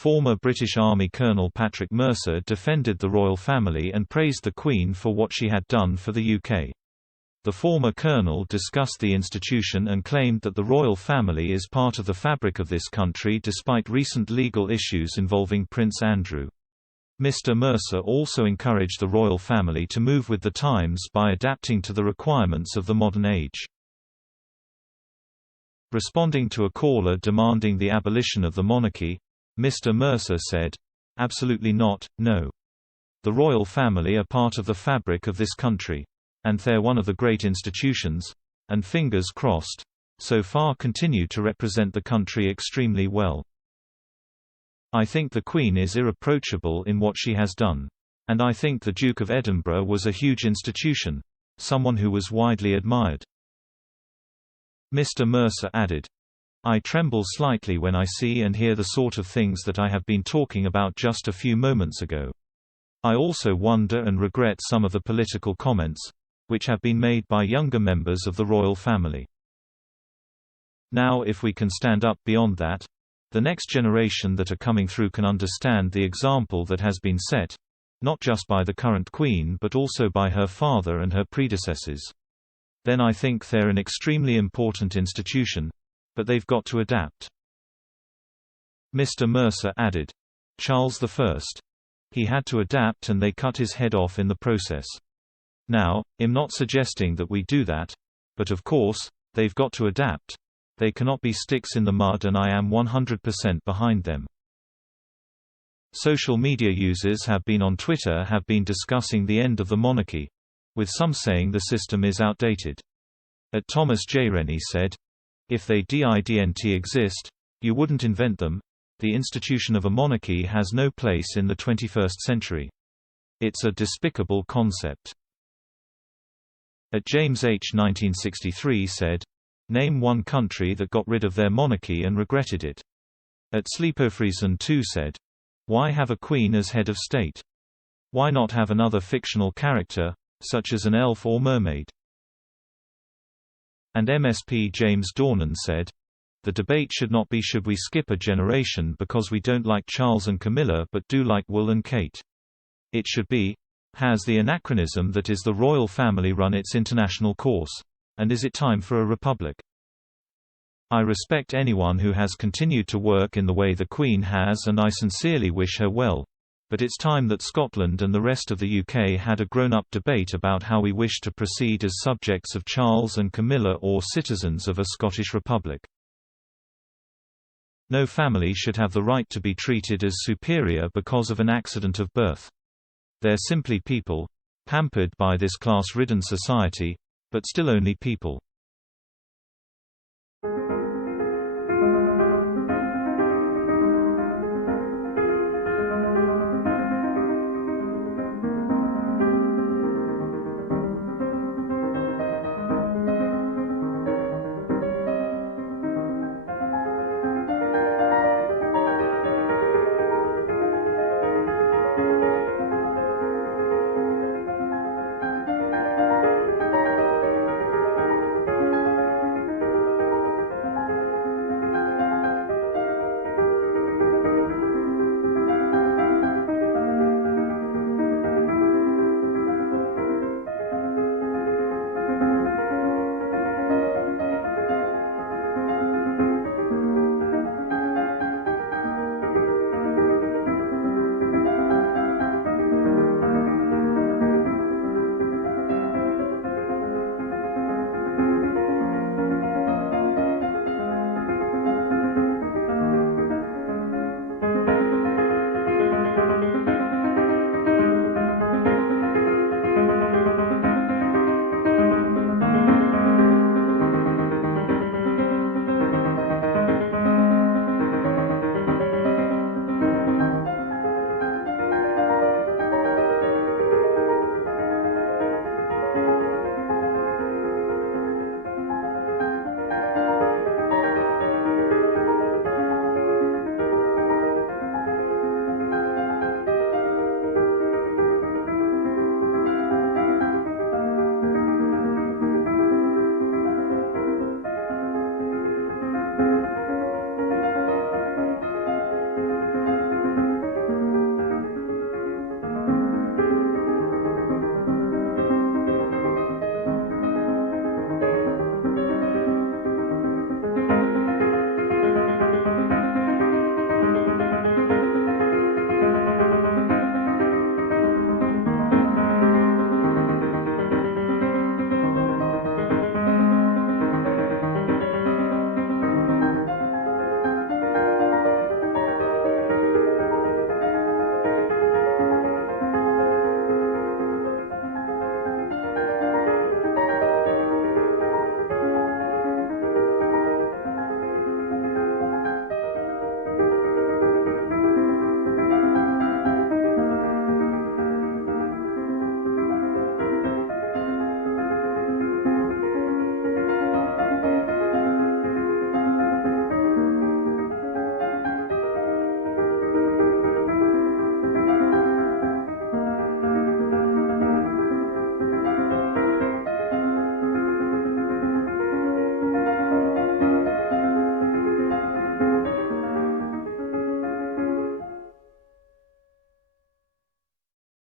Former British Army Colonel Patrick Mercer defended the royal family and praised the Queen for what she had done for the UK. The former colonel discussed the institution and claimed that the royal family is part of the fabric of this country despite recent legal issues involving Prince Andrew. Mr. Mercer also encouraged the royal family to move with the times by adapting to the requirements of the modern age. Responding to a caller demanding the abolition of the monarchy, Mr. Mercer said, "Absolutely not, no. The royal family are part of the fabric of this country. And they're one of the great institutions, and fingers crossed, so far continue to represent the country extremely well. I think the Queen is irreproachable in what she has done. And I think the Duke of Edinburgh was a huge institution, someone who was widely admired." Mr. Mercer added, "I tremble slightly when I see and hear the sort of things that I have been talking about just a few moments ago. I also wonder and regret some of the political comments which have been made by younger members of the royal family. Now if we can stand up beyond that, the next generation that are coming through can understand the example that has been set, not just by the current Queen but also by her father and her predecessors. Then I think they're an extremely important institution, but they've got to adapt." Mr. Mercer added, "Charles I. He had to adapt and they cut his head off in the process. Now, I'm not suggesting that we do that, but of course, they've got to adapt. They cannot be sticks in the mud and I am 100% behind them." Social media users have been on Twitter have been discussing the end of the monarchy, with some saying the system is outdated. Thomas J. Rennie said, "If they didn't exist, you wouldn't invent them. The institution of a monarchy has no place in the 21st century. It's a despicable concept." James H. 1963 said, "Name one country that got rid of their monarchy and regretted it." Sleepofriesen 2 said, "Why have a queen as head of state? Why not have another fictional character, such as an elf or mermaid?" And MSP James Dornan said, "The debate should not be should we skip a generation because we don't like Charles and Camilla but do like Will and Kate. It should be, has the anachronism that is the royal family run its international course? And is it time for a republic?" I respect anyone who has continued to work in the way the Queen has and I sincerely wish her well. But it's time that Scotland and the rest of the UK had a grown-up debate about how we wish to proceed as subjects of Charles and Camilla or citizens of a Scottish republic. No family should have the right to be treated as superior because of an accident of birth. They're simply people, pampered by this class-ridden society, but still only people.